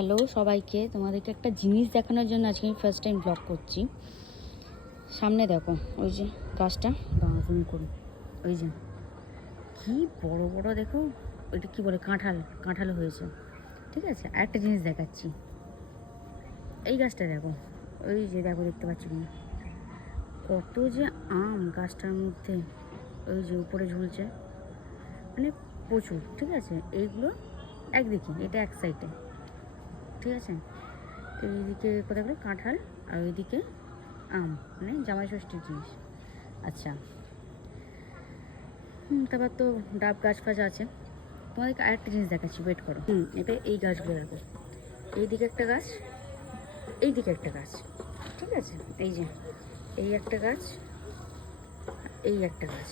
Hello সবাইকে। তোমাদেরকে একটা জিনিস দেখানোর জন্য আজকে আমি ফার্স্ট টাইম ব্লগ করছি। সামনে দেখো, ওই যে গাছটা। জুম করুন ওই যে, কি বড় বড় দেখো, ওইটা কি বলে, কাঁঠাল কাঁঠাল হয়েছে। ঠিক আছে আর একটা জিনিস দেখাচ্ছি। এই গাছটা দেখো, ওই যে দেখো, দেখতে পাচ্ছি তুমি কত যে আম গাছটার মধ্যে, ওই যে উপরে ঝুলছে। মানে প্রচুর, ঠিক আছে? এইগুলো একদিকে, এটা এক সাইডে ঠিক আছে? তো এইদিকে কোথায় করে কাঁঠাল আর ওইদিকে আম মানে জামাই ষষ্ঠীর জিনিস। আচ্ছা। হুম, তারপর তো ডাব গাছ ফাছ আছে। তোমাদেরকে আরেকটা জিনিস দেখাচ্ছি ওয়েট করো। হুম এটা এই গাছগুলো দেখো। এইদিকে একটা গাছ, এইদিকে একটা গাছ, ঠিক আছে? এই যে, এই একটা গাছ, এই একটা গাছ।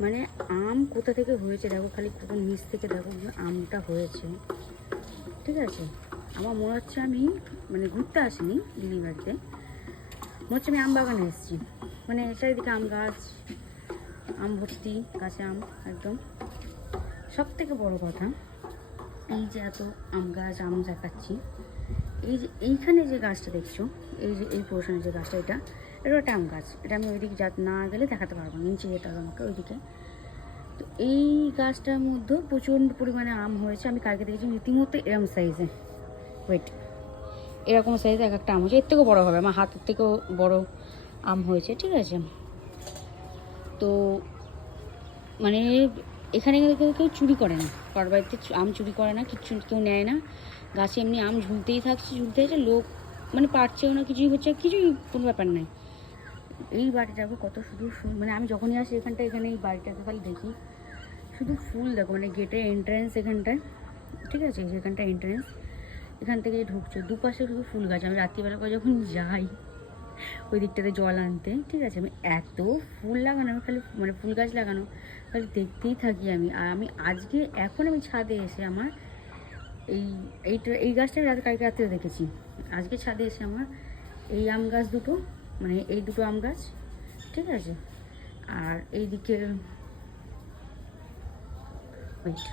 মানে আম কোথা থেকে হয়েছে? দেখো খালি কত নিচ থেকে দেখো আমটা হয়েছে। ঠিক আছে? আমার মনে হচ্ছে আমি মানে ঘুরতে আসিনি দিদি বাড়িতে মনে হচ্ছে আমি আম বাগানে এসেছি। মানে চারিদিকে আম গাছ, আম ভর্তি, গাছে আম, একদম। সব থেকে বড় কথা, এই যে এত আম গাছ, আম দেখাচ্ছি, এই যে এইখানে যে গাছটা দেখছ, এই যে, এই পোর্শনে যে গাছটা, এটা এটা একটা আম গাছ। এটা আমি ওইদিকে যা, না গেলে দেখাতে পারব না, নিচে যেতে হবে আমাকে ওইদিকে। তো এই গাছটার মধ্যে প্রচণ্ড পরিমাণে আম হয়েছে। আমি কালকে দেখেছি রীতিমতো এরম সাইজে ওয়েট এরকম সাইজে এক একটা আম হয়েছে। এর থেকেও বড়ো হবে। আমার হাতের থেকেও বড় আম হয়েছে, ঠিক আছে? তো মানে এখানে কেউ কেউ চুরি করে না। কারোর বাড়িতে আম চুরি করে না কিছু কেউ নেয় না। গাছে এমনি আম ঝুলতেই থাকছে, ঝুলতে আছে লোক মানে পারছেও না, কিছুই হচ্ছে, কিছুই কোনো ব্যাপার নাই। এই বাড়িটাকে কত শুধু সু- মানে আমি যখনই আসি এখানটা এখানে এই বাড়িটাকে খালি দেখি। শুধু ফুল দেখো মানে গেটের এন্ট্রেন্স এখানটায়, ঠিক আছে? সেখানটা এন্ট্রেন্স এখান থেকে ঢুকছো। দুপাশে শুধু ফুল গাছ। আমি রাত্রিবেলা করে যখন যাই, ওই দিকটাতে জল আনতে, ঠিক আছে? আমি এত ফুল লাগানো, আমি খালি মানে ফুল গাছ লাগানো, খালি দেখতেই থাকি আমি। আর আমি আজকে, এখন আমি ছাদে এসে আমার এই এইটা এই গাছটা রাত, কালকে রাত্রে দেখেছি। আজকে ছাদে এসে আমার এই আম গাছ দুটো মানে এই দুটো আম গাছ, ঠিক আছে? আর এইদিকে ওয়েট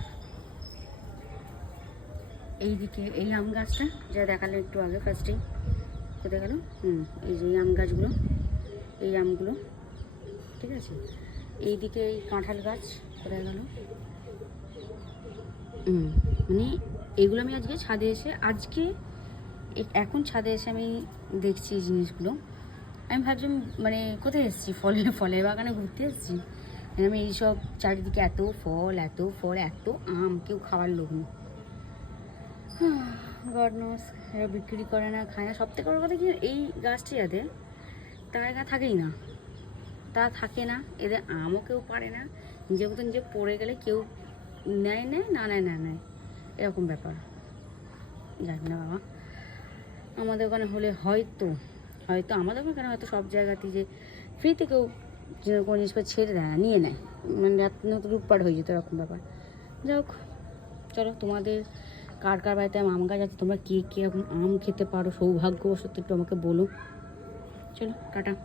এইদিকে এই আম গাছটা, যা দেখালে একটু আগে ফার্স্টেই কোথায় গেল? হুম, এই যে এই আম গাছগুলো, এই আমগুলো, ঠিক আছে? এই দিকে এই কাঁঠাল গাছ, কোথায় গেল? হুম মানে এগুলো আমি আজকে ছাদে এসে, আজকে এখন ছাদে এসে আমি দেখছি এই জিনিসগুলো। আমি ভাবছি মানে কোথায় এসেছি? ফলে, ফলের বাগানে ঘুরতে এসেছি। আমি এইসব চারিদিকে এত ফল এত ফল, এত আম, কেউ খাওয়ার লোক নেই। গড নোস এরা বিক্রি করে না, খায় না। সব থেকে বড় কথা কি, এই গাছটি যাতে তারা এখানে থাকেই না। তারা থাকে না, এদের আমও কেউ পারে না, নিজের মতো নিজে পড়ে গেলে কেউ নেয় নেয়, না নেয় না নেয়। এরকম ব্যাপার। জানি না বাবা, আমাদের ওখানে হলে হয়তো হয়তো আমাদের ওখানে হয়তো সব জায়গাতেই যে ফ্রিতে কেউ কোনো জিনিস করে ছেড়ে দেয় না, নিয়ে নেয়। মানে লুটপাট হয়ে যেত, এরকম ব্যাপার। যাই হোক, চলো তোমাদের কার কার বাড়িতে আম গাছ আছে, তোমরা কে কে আম খেতে পারো? সৌভাগ্যবশত একটু আমাকে বলো। চলো, টাটা।